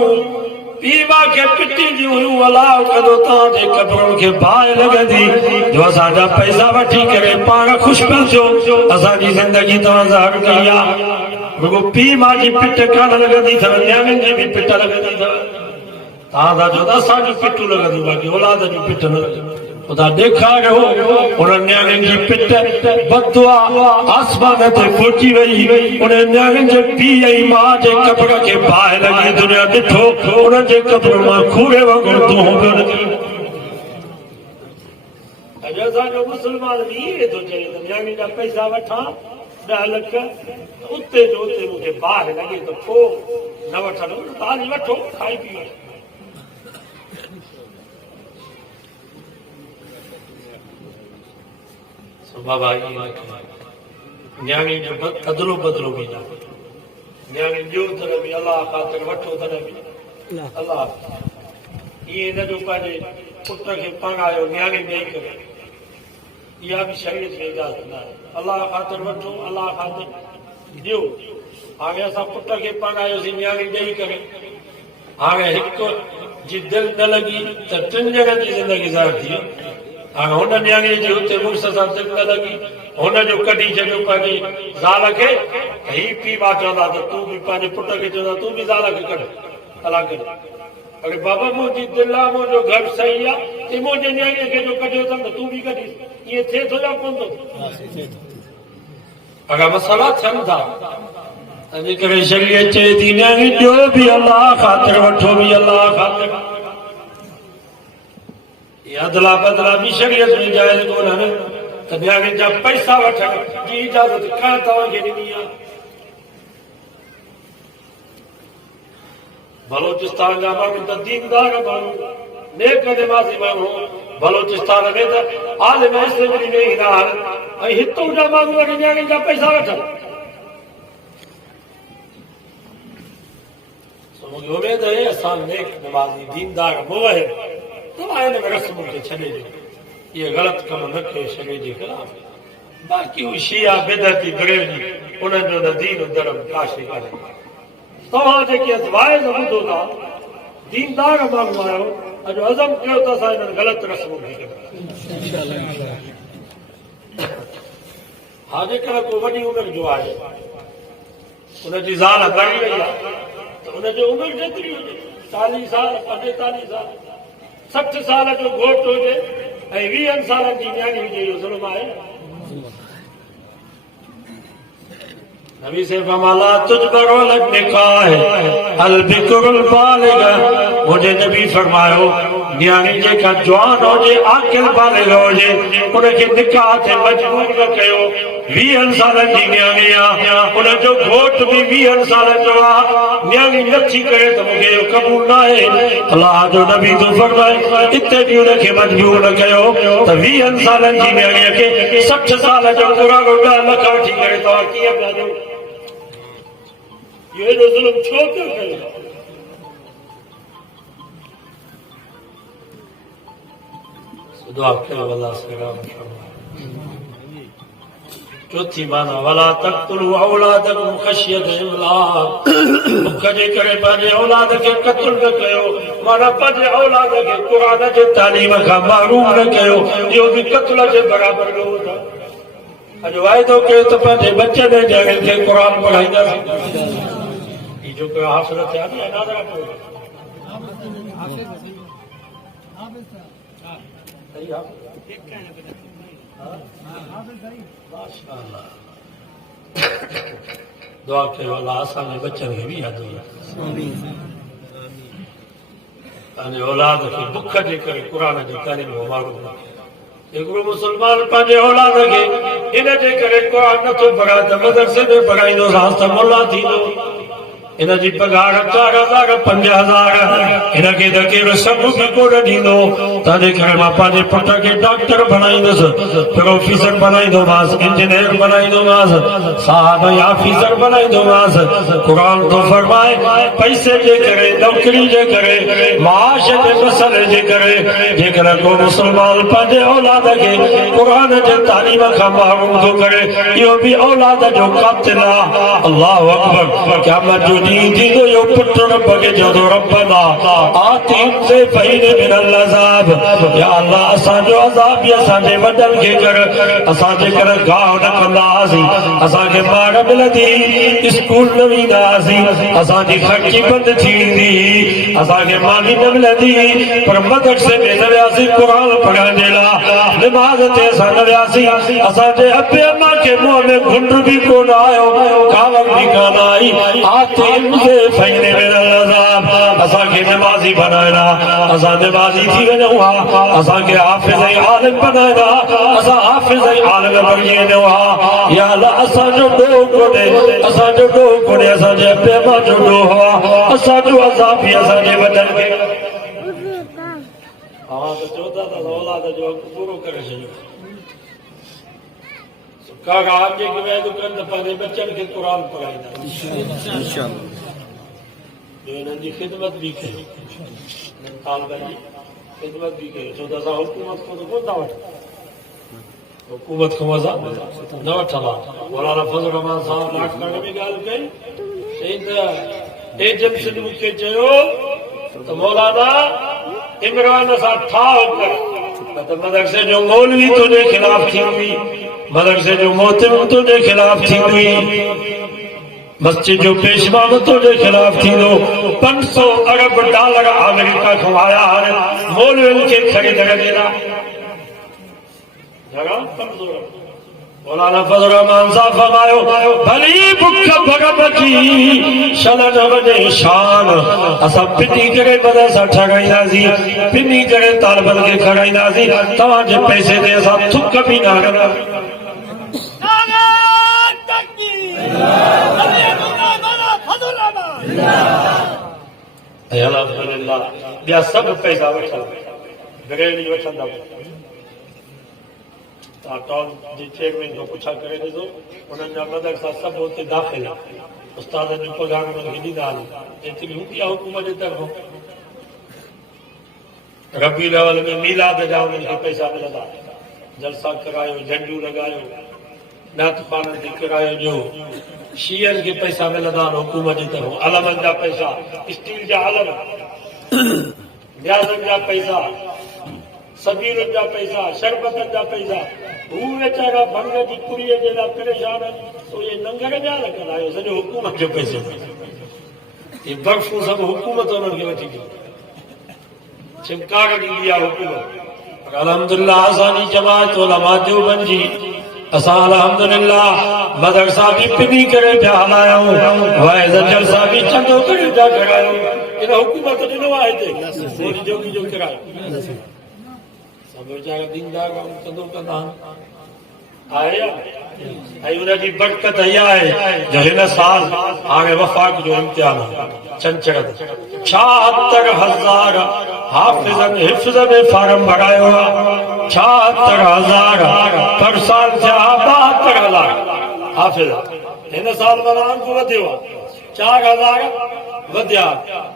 पीउ माउ खे पिटींदियूं हुयूं अलाह कंदो तव्हांजे कब्रुनि खे बाहि लॻंदी जो असांजा पैसा वठी करे पाण ख़ुशि पियो थियो असांजी ज़िंदगी तव्हां ज़ाहिर कई आहे रुॻो पीउ माउ जी पिट कान लॻंदी अथव न्याणियुनि जी बि पिट लॻंदी अथव तव्हां था चओ त असांजूं पिटूं लॻंदियूं बाक़ी औलाद जूं पिट न ख़ुदा ॾेखारियो उन्हनि न्याणियुनि जी पिट बदुआ आसमान ते पहुची वई उन न्याणियुनि जे पीउ ऐं माउ जे कब्र खे बाहि लॻी दुनिया ॾिठो उन्हनि जे कब्र मां खूह वांगुरु धुओं पियो निकिरे अॼु असांजो मुस्लमान इहे थो चए त न्याणी जा पैसा वठां 10 लख उते जो उते मूंखे बाहि लॻे त पोइ न वठंदो तव्हां वठो खाई पी वठो बाबा न्याणी जो अदलो बदलो बि न्याणी ॾियो तॾहिं बि अलाह ख़ातिर वठो तॾहिं बि अलाह ये इन जो पंहिंजे पुट खे पढ़ायो न्याणी ॾेई करे इहा बि शरीयत में इजाज़त न आहे अलाह ख़ातिर वठो अलाह ख़ातिर ॾियो हाणे असां पुट खे पढ़ायोसीं न्याणी ॾेई करे हाणे हिकु जी दिलि न लॻी त टिनि ॼणनि जी ज़िंदगी ज़ाहिर थी हाणे हुन न्याणीअ जी हुते मुड़ुस सां दिलि न लॻी हुनजो कढी छॾियो पंहिंजे ज़ाल खे हीउ पीउ मां चवंदा त तूं बि पंहिंजे पुट खे चवंदा तूं बि ज़ाल खे कढ अलाह कढ अरे बाबा मुंहिंजी दिलि आहे मुंहिंजो घर सही आहे ते मुंहिंजे न्याणीअ खे जो कढियो अथनि त तूं बि कढीस इएं थिए थो या कोन थो अगरि मसाला थियनि था तंहिंजे करे शरीयत चए थी न्याणी ॾियो बि अलाह ख़ातिर वठो बि अलाह ख़ातिर अदला बदला बि शरीयत में जाइज़ कोन आहिनि त न्याणी जा पैसा वठण जी इजाज़त कंहिं तव्हांखे ॾिनी आहे बलोचिस्तान जा माण्हू त दीनदार माण्हू नेक निमाज़ी माण्हू बलोचिस्तान में त आलिम इस्लामी में ई न आहिनि ऐं हितों जा माण्हू वरी न्याणी जा पैसा वठनि मूंखे उमेद आहे असां नेक निमाज़ी दीनदार मुवहिद तव्हां हिन रस्म खे छॾे ॾियो इहे ग़लति कम न कयो शरीय जे ख़िलाफ़ बाक़ी हू शिया बिदअती बरेलवी उन्हनि जो न दीन धर्म काशे कान्हे तव्हां जेके वाइज़ ॿुधो था दीनदार माण्हू आहियो अॼु अज़म कयो त असां हिननि ग़लति रस्मूं खे हा जेकॾहिं को वॾी उमिरि जो आहे उनजी ज़ाल मरी वई आहे त उनजो उमिरि जेतिरी हुजे 40 साल 45 साल 60 साल जो घोटु हुजे ऐं 20 सालनि जी न्याणी हुजे इहो ज़ुल्म आहे नबी से फरमाया तुजबरो निकाह अल बिकुरुल बालिग मुझे नबी फरमायो न्याणी जेका जवान हुजे आकिल बालिग हुजे उनखे निकाह ते मजबूर न कयो 20 सालनि जी न्याणी आहे उनजो घोटु बि 20 सालनि जो आहे न्याणी नथी करे त मूंखे इहो क़बूल न आहे अलाह जो नबी तो फरमाए हिते बि उनखे मजबूर न कयो त 20 सालनि जी न्याणीअ खे 60 साल जो पुराणो 10 लख वठी करे तव्हां कीअं पिया ॾियो ये जो जुल्म छो क्यों कयो दुआ कयो अल्लाह से राम चौथी माना वला तक़तुलू औलादकुम ख़शियत इमलाक बुख जे करे पंहिंजे औलाद खे क़त्ल न कयो माना पंहिंजे औलाद खे क़ुरान जे तालीम खां महरूम न कयो इहो बि क़त्ल जे बराबरि न हूंदो अॼु वाइदो कयो त पंहिंजे बचनि ॼणनि खे क़ुर पढ़ाईंदासीं जो कोई हासिल थिया न नादरा पढ़ो माशाअल्लाह दुआ कयो अल्लाह असांजे बच्चनि खे बि यादि पंहिंजे औलाद खे बुख जे करे क़ुर जी तालीम माण्हू हिकिड़ो मुस्लमान पंहिंजे औलाद खे इन जे करे क़ुर नथो पढ़ाए त मदरसे में पढ़ाईंदो त मुल्ला थींदो इनजी पघार 4000 5000 इनखे त केरु सभु बि कोन ॾींदो तंहिंजे करे मां पंहिंजे पुट खे डॉक्टर बनाईंदुसि प्रोफेसर बनाईंदोमांसि इंजीनियर बनाईंदोमांसि साहब ऑफिसर बनाईंदोमांसि क़ुर तो फरमाए पैसे जे करे नौकरी जे करे माश जे मसइले जे करे जेकॾहिं को मुस्लमान पंहिंजे औलाद खे क़ुर जे तालीम खां महरूम थो करे इहो बि औलाद जो क़ातिल आहे अल्लाह अकबर क़यामत जो दीदो यो पुत्र बगे जदो रब्बना आती से फैन मिनल अज़ाब या अल्लाह असा जो अज़ाब या साजे बदल के कर असा जे कर गांव न कंदासी असा के मार मिलदी स्कूल न वेंदासी असा जी खर्ची बंद थींदी असा के मानी न मिलदी पर मदरसे में न वियासी कुरान पढ़ाने ला नमाज ते असा न वियासी असा जे अब्बे अम्मा के मुंह में घुंड भी कोन आयो कावक भी कोन आई आते मुझे फैने मेरा अज़ाब असा के नमाजी बनाना असा नमाजी थी वञूं हा असा के हाफिज़ आलिम बनाना असा हाफिज़ आलिम बणिजी वञूं हा या अल्लाह असा जो डो कोने असा जो डो कोने असा जे अब्बे अम्मा जो डो हा असा जो अज़ाब भी असा जे वॾनि खे हा त चौथा त औलाद जो पूरो करे छॾियो काका आगे की वैद कन पंहिंजे बच्चनि खे क़ुर पढ़ाईंदा इंशाअल्लाह जो इन्हनि जी ख़िदमत बि कई तालिबान जी खिदमत भी कयो छो त असां हुकूमत खां त कोन था वठूं हुकूमत खां असां न वठंदा मौलाना फज़ल रहमान साहब लाखन में बि ॻाल्हि कई चई त एजेंसियुनि मूंखे चयो त मौलाना इमरान सां ठाह कर त मदरसे जो मौलवी तुंहिंजे ख़िलाफ़ थींदी मदरसे जो मोहतमिम तुंहिंजे ख़िलाफ़ थींदी मस्जिद जो पेशवा तुंहिंजे ख़िलाफ़ थींदो 500 अरब डॉलर अमेरिका खां आया आहिनि मौलवियुनि खे ख़रीदण जे लाइ मौलाना फज़ल रहमान साहब फरमायो भली बुख भगत जी शलन वॾे शान असां पिनी करे मदरसा ठहाईंदासीं पिनी करे तालिबनि खे खणाईंदासीं तव्हांजे पैसे ते असां थुक बि न हणंदासीं अल्हम्दुलिल्लाह ॿिया सभु पैसा वठंदा ग्रेडी वठंदा टाउन जी चेयरमैन जो पुछा करे ॾिसो उन्हनि जा मदरसा सभु हुते दाख़िल उस्तादनि जूं पघार उन्हनि खे ॾींदा हली एतिरी हूंदी आहे हुकूमत जे तरफ़ां रबी लेवल में मीलाद जा उन्हनि खे पैसा मिलंदा जलसा करायो झंडियूं लॻायो नात खाननि खे किरायो ॾियो शीयनि खे पैसा मिलंदा आहिनि हुकूमत जे तरफ़ां अलमनि जा पैसा स्टील जा अलम ब्याजनि जा पैसा सबीरनि जा पैसा शरबतनि जा पैसा हू वीचारा भंग जी कुड़ीअ जे लाइ परेशान आहिनि उहे लंगर जा रखंदा आहियो सॼो हुकूमत जो पैसो इहे बर्फ़ूं सभु हुकूमत उन्हनि खे वठी ॾींदी छिमकार ॾींदी आहे हुकूमत पर अल्हम्दुलिल्लाह असांजी जमात उलमा देवबंद जी असां अल्हम्दुलिल्लाह मदरसा बि पिनी करे पिया हलायूं वाइज़ जलसा बि चङो करे पिया करायूं इन हुकूमत ॾिनो आहे हिते मोदी जोगी जो किरायो सभु वीचारा दीनदार कंदो कंदा आहे ऐं उनजी बरकत इहा आहे जो हिन साल हाणे वफ़ाक़ जो इम्तिहान छंछर 76,000 हाफ़िज़नि हिफ़्ज़ में फार्म भरायो आहे 76,000 पर साल थिया 72,000 हाफ़िज़ हिन साल माना अंक वधियो आहे 4,000 वधिया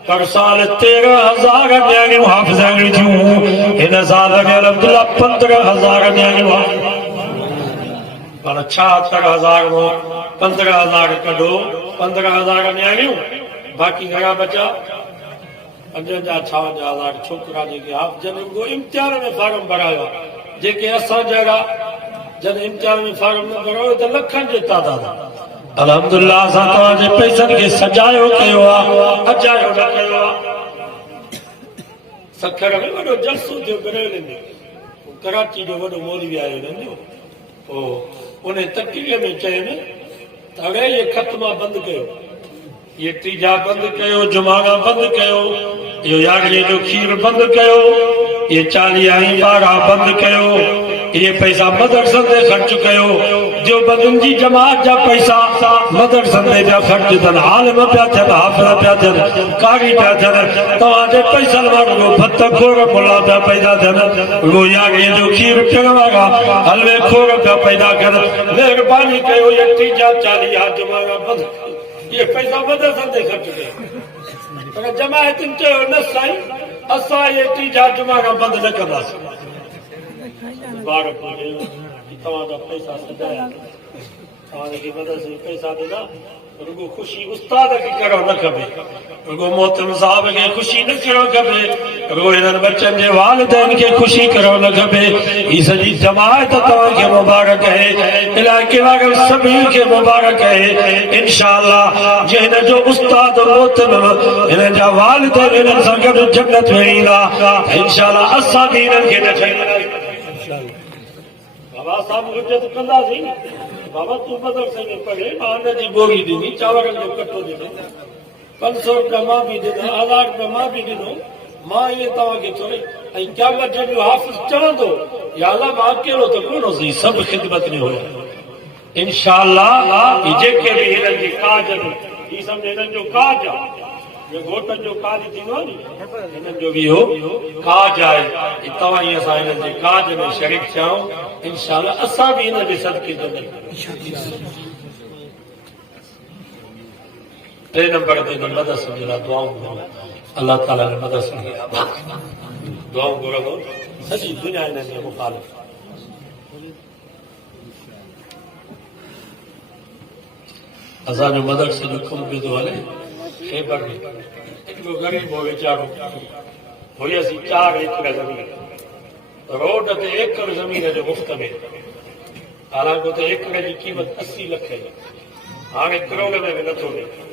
पर साल 13,000 न्याणियूं हाफ़िज़ाणियूं थियूं हिन साल में अल्हम्दुलिल्लाह 15,000 न्याणियूं पर 76,000 में 15,000 कढो 15,000 न्याणियूं बाक़ी घणा बचा 55,000 छोकिरा जेके हाफ़िज़नि रुॻो इम्तिहान में फार्म भरायो आहे जेके असां जहिड़ा जॾहिं इम्तिहान में फार्म न भरायो त लखनि जे तादाद अल्हम्दुलिल्लाह असां तव्हांजे पैसनि खे सजायो कयो आहे अजायो न कयो आहे सखर में वॾो जलसो थियो बरेली में कराची जो वॾो मौलवी आयो हुननि जो उन तकरीअ में चयनि त अड़े इहे ख़तमा बंदि कयो इहे तीजा बंदि कयो जुमाना बंदि कयो इहो यारहं जो खीर बंदि कयो इहे 40 ॿारहं बंदि कयो इहे पैसा मदरसनि ते ख़र्च कयो देवबंदियुनि जी जमात जा पैसा मदरसनि ते पिया ख़र्च थियनि आलिम पिया थियनि हाफ़िज़ पिया थियनि कारी पिया थियनि तव्हांजे पैसनि मां रुॻो भत खोर मुला पिया पैदा थियनि रुॻो यारहं जो खीर पीअण वारा हलवे खोर पिया पैदा कनि महिरबानी कयो इहे 30 40 जुमाना बंदि इहे पैसा मदरसनि ते ख़र्च कयो पर जमायतुनि चयो न साईं असां इहे 30 जुमाना बंदि न कंदासीं बार तव्हांजा पैसा सजाया तव्हांखे मदरसे पैसा ॾिना रुॻो ख़ुशी उस्ताद खे करणु न खपे रुॻो मोहतरम साहब खे ख़ुशी न करणु खपे रुॻो हिननि बचनि जे वालिदैन खे ख़ुशी करणु न खपे ही सॼी जमायत तव्हांखे मुबारक आहे इलाइक़े वारनि सभिनी खे मुबारक आहे इंशाअल्लाह जे हिन जो उस्ताद मोहतरम हिननि जा वालिदैन हिननि सां गॾु जन्नत में ईंदा इंशाअल्लाह असां बि हिननि खे न छॾींदासीं बाबा साहब हुजत कंदासीं बाबा तूं मदरसे में पढ़े मां हुनजी बोरी ॾिनी चांवरनि जो कटो ॾिनो 500 रुपया मां बि ॾिनो 1000 रुपया मां बि ॾिनो मां इहे तव्हांखे थोरे ऐं क़यामत जो हाफ़िज़ चवंदो या अल्लाह मां अकेलो त कोन हुउसि सभु ख़िदमत में हुया इंशाअल्लाह जेके बि हिननि जी काज आहिनि ही सम्झ हिननि जो काज आहे जो घोटनि जो काज थींदो आहे नी हिननि जो बि इहो काज आहे तव्हां ई असां हिननि जे काज में शरीक थियूं इंशाअल्लाह असां बि हिन जे सदके टे नंबर ते मदद समझला दुआऊं घुरो अल्लाह ताला ने मदद समझला दुआऊं घुरो सॼी दुनिया हिन जे मुखालिफ़ असांजो मदद सॼो कमु पियो थो हले ख़ैबर में हिकिड़ो ग़रीब हो वीचारो हुयसि 4 एकड़ ज़मीन रोड ते एकड़ ज़मीन जो मुफ़्त में हालांकि उते एकड़ जी क़ीमत 80 लख है हाणे करोड़ में बि नथो मिले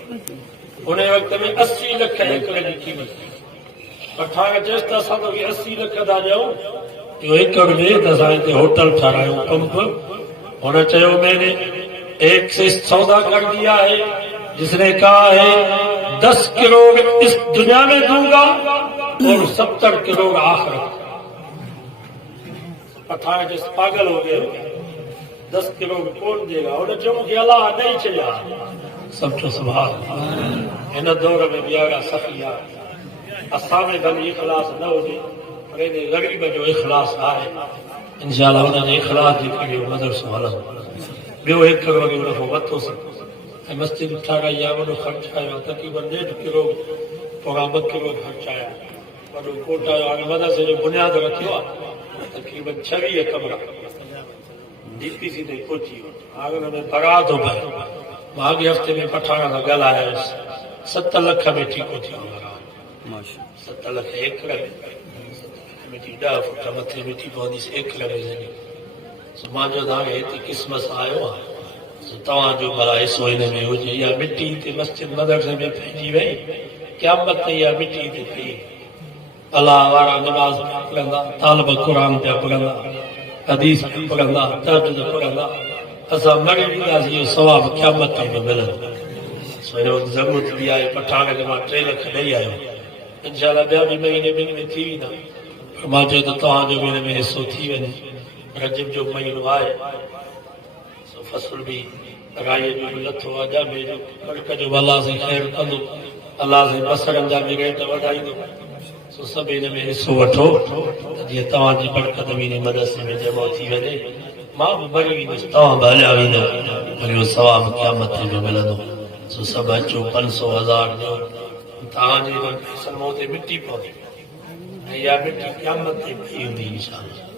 उन वक़्त में 80 लख एकड़ जी क़ीमत पठाण चएसि त असां तोखे 80 लख था ॾियूं इहो एकड़ में त असां हिते होटल ठारायूं पंप हुन चयो मैंने एक से सौदा कर दिया है जिसने कहा है 10 करोड़ इस दुनिया में दूंगा और 70 करोड़ आखिरत पठाण जिस पागल हो गए 10 करोड़ कौन देगा उन्हें जो मुझे अल्लाह नहीं चाहिए समझो सुभान इन दौर में बियारा सखिया असां में भली इखलास न हुजे पर इन ग़रीब जो इखलास आहे इंशाअल्लाह उन जे इखलास जे करे मदरसो हलंदो ॿियो 1 करोड़ जो नफ़ो वरितोसीं ऐं मस्जिद ठाराई आहे वॾो ख़र्च आयो तक़रीबन 1.5 करोड़ पोइ 2 करोड़ ख़र्च आया वॾो कोट आयो हाणे मदरसे जो बुनियाद रखियो आहे तक़रीबन 26 कमरा डीपीसी ते पहुची वियो हाणे हुन में भरा थो पए मां अॻे हफ़्ते में पठाण सां ॻाल्हायोसि 7 लख में ठीकु थियो 7 लख एकड़ मिटी 10 फुट मथे मिटी पवंदी एकड़ में ज़मीन मां जो तव्हांखे हिते क़िस्मत आयो आहे तव्हांजो भला हिसो हिन में हुजे इहा मिटी हिते मस्जिद मदरसे में पइजी वई क़यामत ते इहा मिटी हिते पई अलाह वारा नमाज़ पढ़ंदा तालिब क़ुर पिया पढ़ंदा हदीस पिया पढ़ंदा तहज्जुद पढ़ंदा असां मरी वेंदासीं इहो सवाबु क़यामत ते बि मिलंदो सो हिन वक़्तु ज़रूरत बि आहे पठाण खे मां 3 लख ॾेई आयो इंशाअल्लाह ॿिया बि महीने ॿिनि में थी वेंदा मां चयो त तव्हांजो बि हिन में हिसो थी वञे रजब जो महीनो आहे सो फसल बि राईअ जो बि लथो आहे ॼमे जो कणिक जो अलाह साईं ख़ैरु कंदो अलाह साईं बसरनि जा बि रेट वधाईंदो सो सभु हिन में हिसो वठो त जीअं तव्हांजी बरकत बि हिन मदरसे में जमा थी वञे मां बि मरी वेंदुसि तव्हां बि हलिया वेंदव वरी उहो सवाबु क़यामत ते बि मिलंदो सो सभु अचो 500 1000 ॾियो तव्हांजे पैसनि मां उते मिटी पवंदी ऐं इहा मिटी क़यामत ते पई हूंदी इंशाअल्लाह